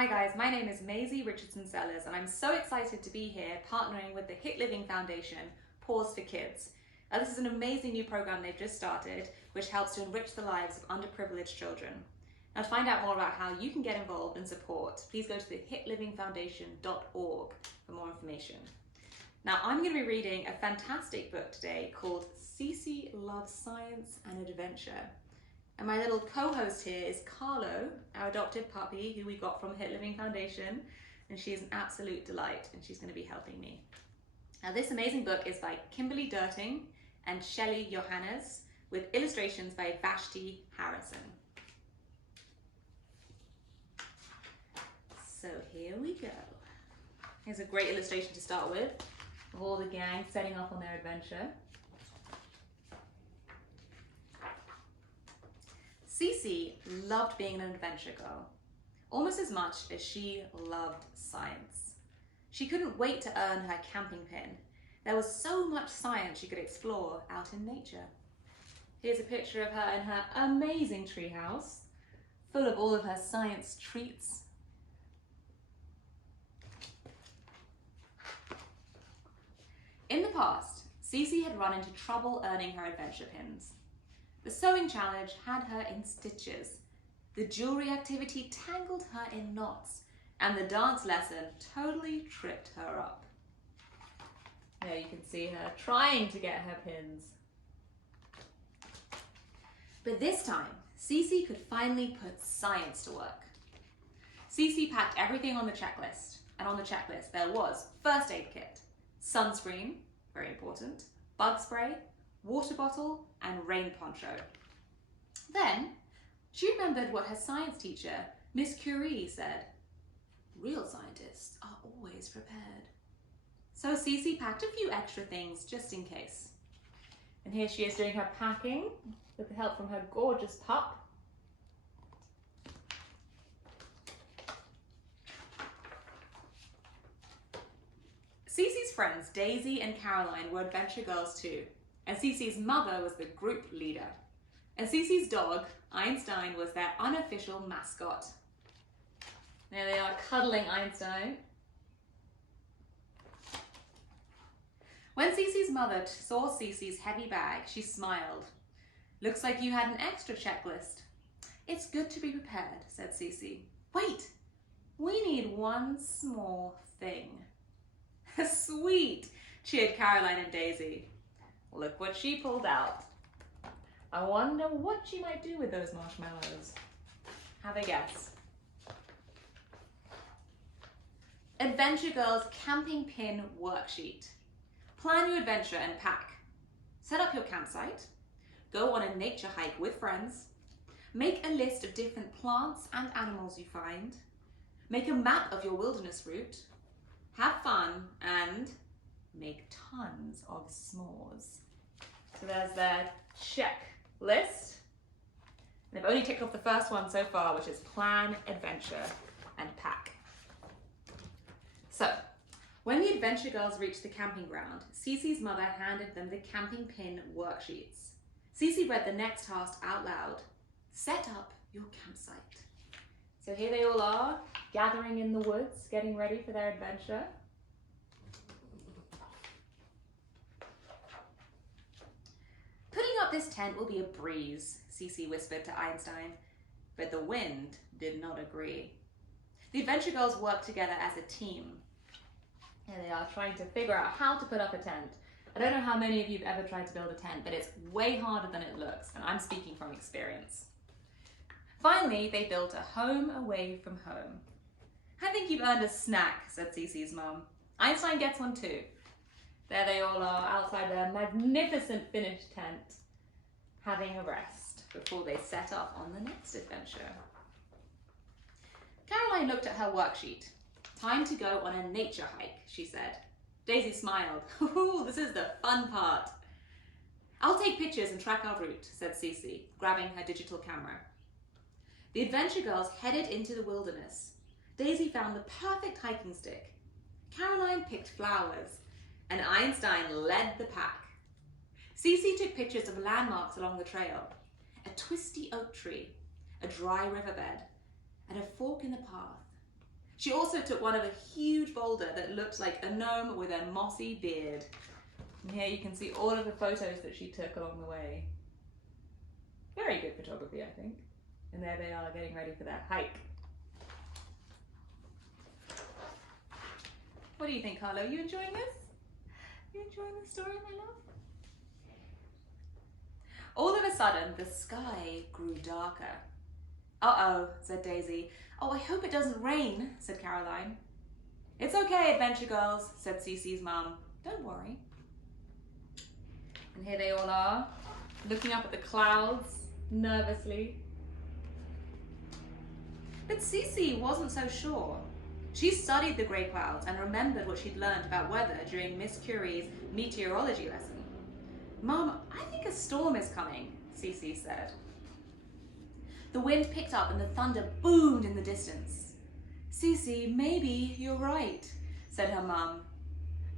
Hi guys, my name is Maisie Richardson Sellers and I'm so excited to be here partnering with the HIT Living Foundation, Pause for Kids. This is an amazing new program they've just started which helps to enrich the lives of underprivileged children. Now to find out more about how you can get involved and support, please go to the hitlivingfoundation.org for more information. Now I'm going to be reading a fantastic book today called Cece Loves Science and Adventure. And my little co-host here is Carlo, our adopted puppy who we got from HIT Living Foundation, and she is an absolute delight and she's going to be helping me. Now this amazing book is by Kimberly Derting and Shelley Johannes with illustrations by Vashti Harrison. So here we go. Here's a great illustration to start with of all the gang setting off on their adventure. Cece loved being an adventure girl, almost as much as she loved science. She couldn't wait to earn her camping pin. There was so much science she could explore out in nature. Here's a picture of her in her amazing treehouse, full of all of her science treats. In the past, Cece had run into trouble earning her adventure pins. The sewing challenge had her in stitches. The jewelry activity tangled her in knots, and the dance lesson totally tripped her up. There you can see her trying to get her pins. But this time, Cece could finally put science to work. Cece packed everything on the checklist, and on the checklist there was first aid kit, sunscreen, very important, bug spray, water bottle, and rain poncho. Then she remembered what her science teacher, Miss Curie, said. Real scientists are always prepared. So Cece packed a few extra things just in case. And here she is doing her packing with the help from her gorgeous pup. Cece's friends Daisy and Caroline were adventure girls too. And Cece's mother was the group leader. And Cece's dog, Einstein, was their unofficial mascot. There they are cuddling Einstein. When Cece's mother saw Cece's heavy bag, she smiled. Looks like you had an extra checklist. It's good to be prepared, said Cece. Wait, we need one small thing. Sweet, cheered Caroline and Daisy. Look what she pulled out. I wonder what she might do with those marshmallows. Have a guess. Adventure Girls Camping Pin Worksheet. Plan your adventure and pack. Set up your campsite. Go on a nature hike with friends. Make a list of different plants and animals you find. Make a map of your wilderness route. Have fun and make tons of s'mores. So there's their checklist. They've only ticked off the first one so far, which is plan, adventure, and pack. So, when the adventure girls reached the camping ground, Cece's mother handed them the camping pin worksheets. Cece read the next task out loud. Set up your campsite. So here they all are, gathering in the woods, getting ready for their adventure. Putting up this tent will be a breeze, Cece whispered to Einstein, but the wind did not agree. The adventure girls worked together as a team. Here they are trying to figure out how to put up a tent. I don't know how many of you have ever tried to build a tent, but it's way harder than it looks, and I'm speaking from experience. Finally, they built a home away from home. I think you've earned a snack, said Cece's mum. Einstein gets one too. There they all are outside their magnificent finished tent, having a rest before they set off on the next adventure. Caroline looked at her worksheet. Time to go on a nature hike, she said. Daisy smiled. Ooh, this is the fun part. I'll take pictures and track our route, said Cece, grabbing her digital camera. The adventure girls headed into the wilderness. Daisy found the perfect hiking stick. Caroline picked flowers, and Einstein led the pack. Cece took pictures of landmarks along the trail, a twisty oak tree, a dry riverbed, and a fork in the path. She also took one of a huge boulder that looked like a gnome with a mossy beard. And here you can see all of the photos that she took along the way. Very good photography, I think. And there they are getting ready for their hike. What do you think, Carlo? You enjoying this? You enjoying the story, my love? All of a sudden, the sky grew darker. Uh-oh, said Daisy. Oh, I hope it doesn't rain, said Caroline. It's okay, Adventure Girls, said Cece's mum. Don't worry. And here they all are, looking up at the clouds, nervously. But Cece wasn't so sure. She studied the grey clouds and remembered what she'd learned about weather during Miss Curie's meteorology lesson. Mum, I think a storm is coming, Cece said. The wind picked up and the thunder boomed in the distance. Cece, maybe you're right, said her mum.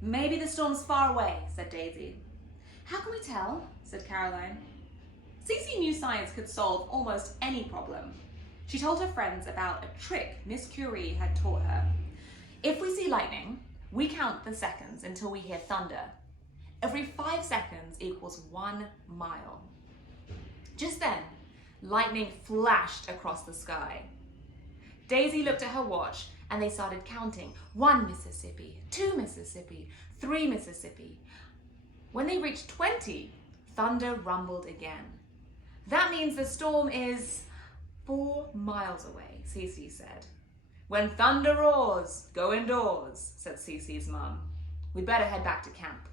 Maybe the storm's far away, said Daisy. How can we tell? Said Caroline. Cece knew science could solve almost any problem. She told her friends about a trick Miss Curie had taught her. If we see lightning, we count the seconds until we hear thunder. Every 5 seconds equals 1 mile. Just then, lightning flashed across the sky. Daisy looked at her watch and they started counting. 1 Mississippi, 2 Mississippi, 3 Mississippi. When they reached 20, thunder rumbled again. That means the storm is 4 miles away, Cece said. When thunder roars, go indoors, said Cece's mum. We'd better head back to camp.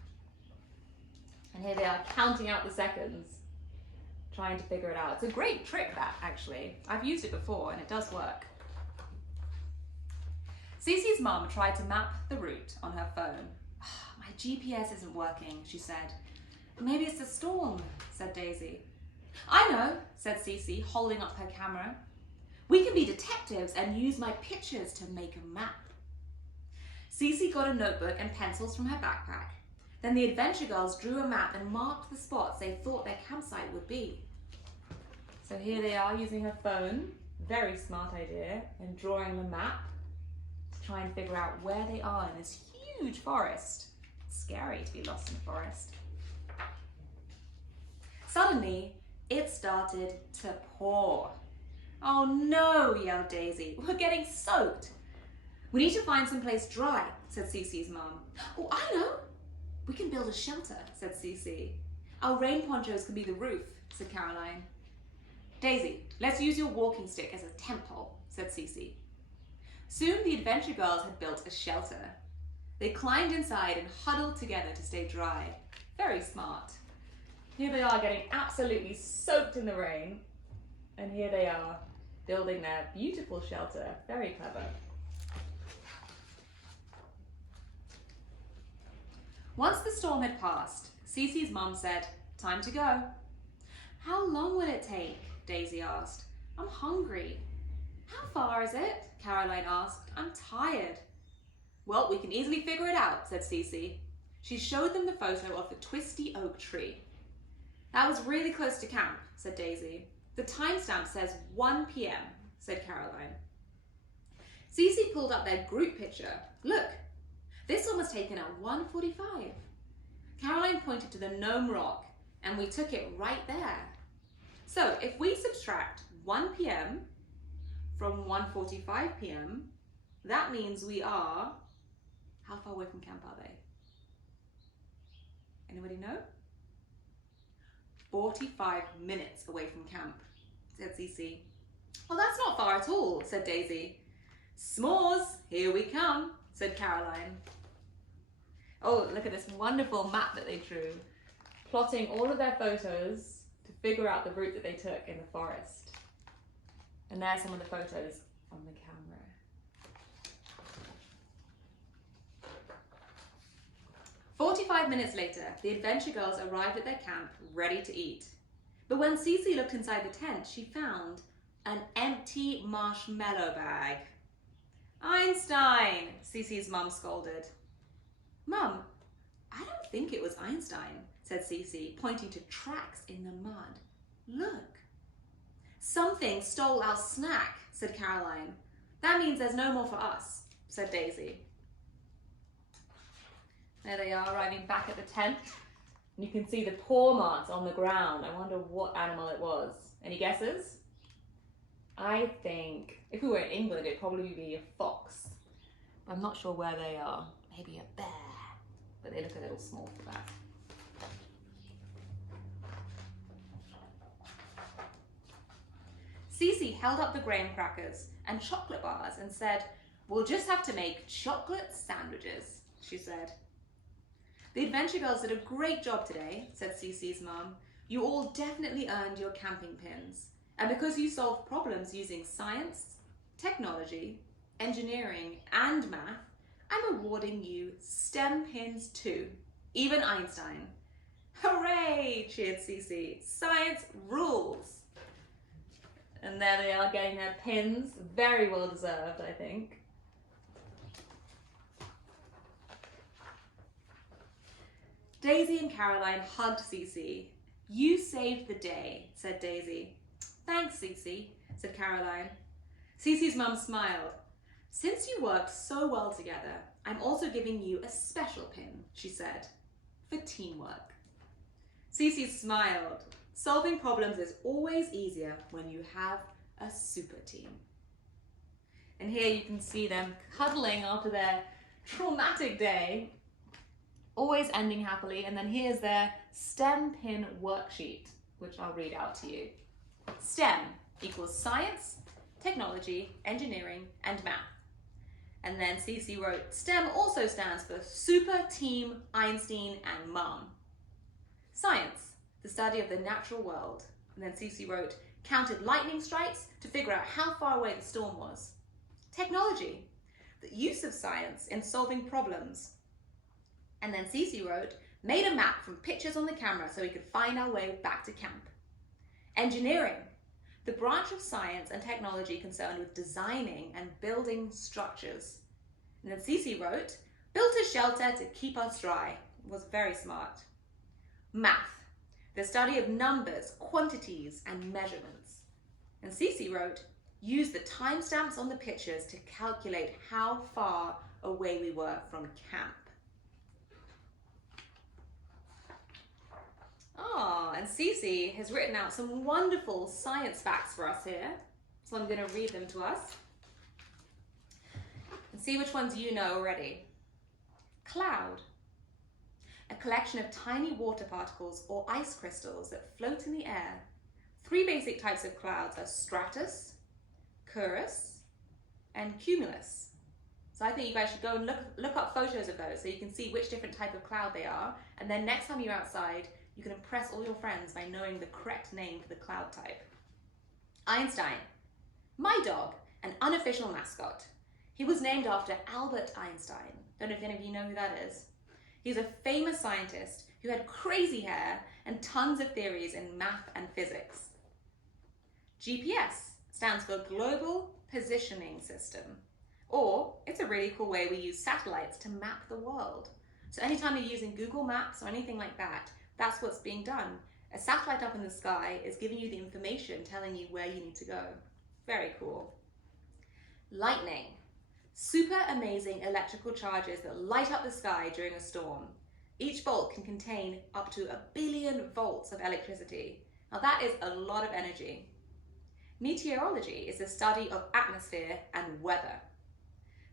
And here they are counting out the seconds, trying to figure it out. It's a great trick, that, actually. I've used it before and it does work. Cece's mum tried to map the route on her phone. My GPS isn't working, she said. Maybe it's the storm, said Daisy. I know, said Cece, holding up her camera. We can be detectives and use my pictures to make a map. Cece got a notebook and pencils from her backpack. Then the Adventure Girls drew a map and marked the spots they thought their campsite would be. So here they are using her phone, very smart idea, and drawing the map to try and figure out where they are in this huge forest. It's scary to be lost in a forest. Suddenly, it started to pour. Oh no, yelled Daisy. We're getting soaked. We need to find someplace dry, said Cece's mum. Oh, I know. We can build a shelter, said Cece. Our rain ponchos can be the roof, said Caroline. Daisy, let's use your walking stick as a tent pole, said Cece. Soon the Adventure Girls had built a shelter. They climbed inside and huddled together to stay dry. Very smart. Here they are getting absolutely soaked in the rain. And here they are building their beautiful shelter. Very clever. Once the storm had passed, Cece's mum said, time to go. How long will it take? Daisy asked. I'm hungry. How far is it? Caroline asked. I'm tired. Well, we can easily figure it out, said Cece. She showed them the photo of the twisty oak tree. That was really close to camp, said Daisy. The timestamp says 1 p.m., said Caroline. Cece pulled up their group picture. Look, this one was taken at 1:45. Caroline pointed to the Gnome Rock, and we took it right there. So if we subtract 1 p.m. from 1:45 p.m., that means we are, how far away from camp are they? Anybody know? 45 minutes away from camp, said Cece. Well, that's not far at all, said Daisy. S'mores, here we come, said Caroline. Oh, look at this wonderful map that they drew, plotting all of their photos to figure out the route that they took in the forest. And there's some of the photos on the camera. "45 minutes later, the Adventure Girls arrived at their camp, ready to eat. But when Cece looked inside the tent, she found an empty marshmallow bag. Einstein, Cece's mum scolded. Mum, I don't think it was Einstein, said Cece, pointing to tracks in the mud. Look. Something stole our snack, said Caroline. That means there's no more for us. said Daisy. There they are, arriving back at the tent. And you can see the paw marks on the ground. I wonder what animal it was. Any guesses? I think if we were in England, it'd probably be a fox. I'm not sure where they are. Maybe a bear, but they look a little small for that. Cece held up the graham crackers and chocolate bars and said, "We'll just have to make chocolate sandwiches," she said. "The Adventure Girls did a great job today," said Cece's mum. "You all definitely earned your camping pins. And because you solved problems using science, technology, engineering, and math, I'm awarding you STEM pins too, even Einstein." "Hooray!" cheered Cece. "Science rules!" And there they are getting their pins. Very well deserved, I think. Daisy and Caroline hugged Cece. "You saved the day," said Daisy. "Thanks, Cece," said Caroline. Cece's mum smiled. "Since you worked so well together, I'm also giving you a special pin," she said, "for teamwork." Cece smiled. Solving problems is always easier when you have a super team. And here you can see them cuddling after their traumatic day, always ending happily. And then here's their STEM pin worksheet, which I'll read out to you. STEM equals science, technology, engineering, and math. And then Cece wrote, STEM also stands for Super Team Einstein and Mum. Science, the study of the natural world. And then Cece wrote, counted lightning strikes to figure out how far away the storm was. Technology, the use of science in solving problems. And then Cece wrote, made a map from pictures on the camera so we could find our way back to camp. Engineering, the branch of science and technology concerned with designing and building structures. And then Cece wrote, built a shelter to keep us dry. It was very smart. Math, the study of numbers, quantities, and measurements. And Cece wrote, use the timestamps on the pictures to calculate how far away we were from camp. And Cece has written out some wonderful science facts for us here. So I'm going to read them to us and see which ones you know already. Cloud, a collection of tiny water particles or ice crystals that float in the air. 3 basic types of clouds are stratus, cirrus, and cumulus. So I think you guys should go and look up photos of those so you can see which different type of cloud they are. And then next time you're outside, you can impress all your friends by knowing the correct name for the cloud type. Einstein, my dog, an unofficial mascot. He was named after Albert Einstein. Don't know if any of you know who that is. He's a famous scientist who had crazy hair and tons of theories in math and physics. GPS stands for Global Positioning System, or it's a really cool way we use satellites to map the world. So anytime you're using Google Maps or anything like that, that's what's being done. A satellite up in the sky is giving you the information, telling you where you need to go. Very cool. Lightning. Super amazing electrical charges that light up the sky during a storm. Each bolt can contain up to 1 billion volts of electricity. Now that is a lot of energy. Meteorology is the study of atmosphere and weather.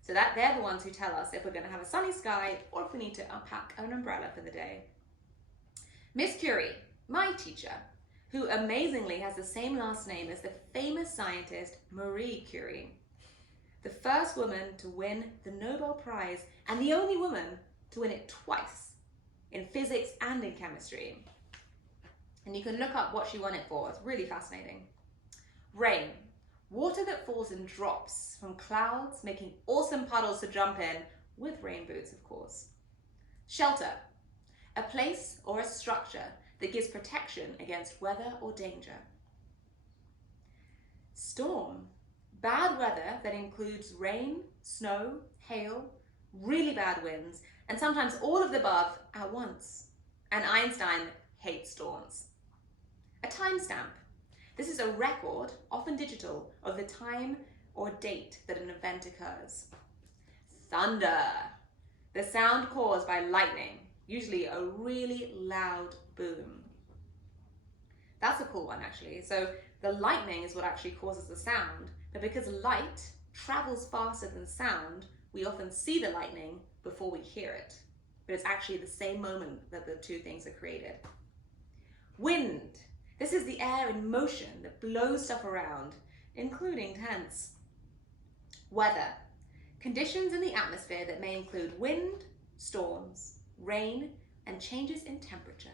So that they're the ones who tell us if we're going to have a sunny sky or if we need to unpack an umbrella for the day. Miss Curie, my teacher, who amazingly has the same last name as the famous scientist Marie Curie. The first woman to win the Nobel Prize and the only woman to win it twice in physics and in chemistry. And you can look up what she won it for. It's really fascinating. Rain, water that falls in drops from clouds, making awesome puddles to jump in, with rain boots, of course. Shelter, a place or a structure that gives protection against weather or danger. Storm, bad weather that includes rain, snow, hail, really bad winds, and sometimes all of the above at once. And Einstein hates storms. A timestamp. This is a record, often digital, of the time or date that an event occurs. thunder, the sound caused by lightning, usually a really loud boom. That's a cool one, actually. So the lightning is what actually causes the sound, but because light travels faster than sound, we often see the lightning before we hear it. But it's actually the same moment that the two things are created. Wind. This is the air in motion that blows stuff around, including tents. Weather. Conditions in the atmosphere that may include wind, storms, rain, and changes in temperature.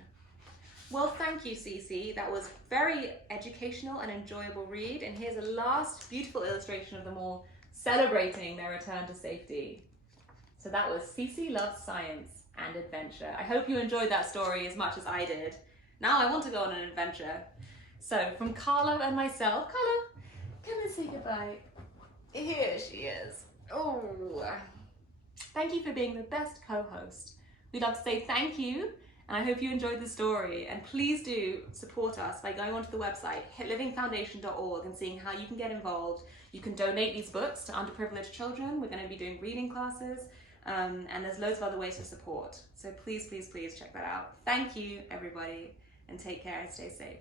Well, thank you, Cece. That was very educational and enjoyable read. And here's a last beautiful illustration of them all celebrating their return to safety. So that was Cece Loves Science and Adventure. I hope you enjoyed that story as much as I did. Now I want to go on an adventure. So from Carla and myself, Carla, come and say goodbye. Here she is. Oh, thank you for being the best co-host. We'd love to say thank you, and I hope you enjoyed the story. And please do support us by going onto the website, hitlivingfoundation.org, and seeing how you can get involved. You can donate these books to underprivileged children. We're going to be doing reading classes, and there's loads of other ways to support. So please, please, please check that out. Thank you, everybody, and take care and stay safe.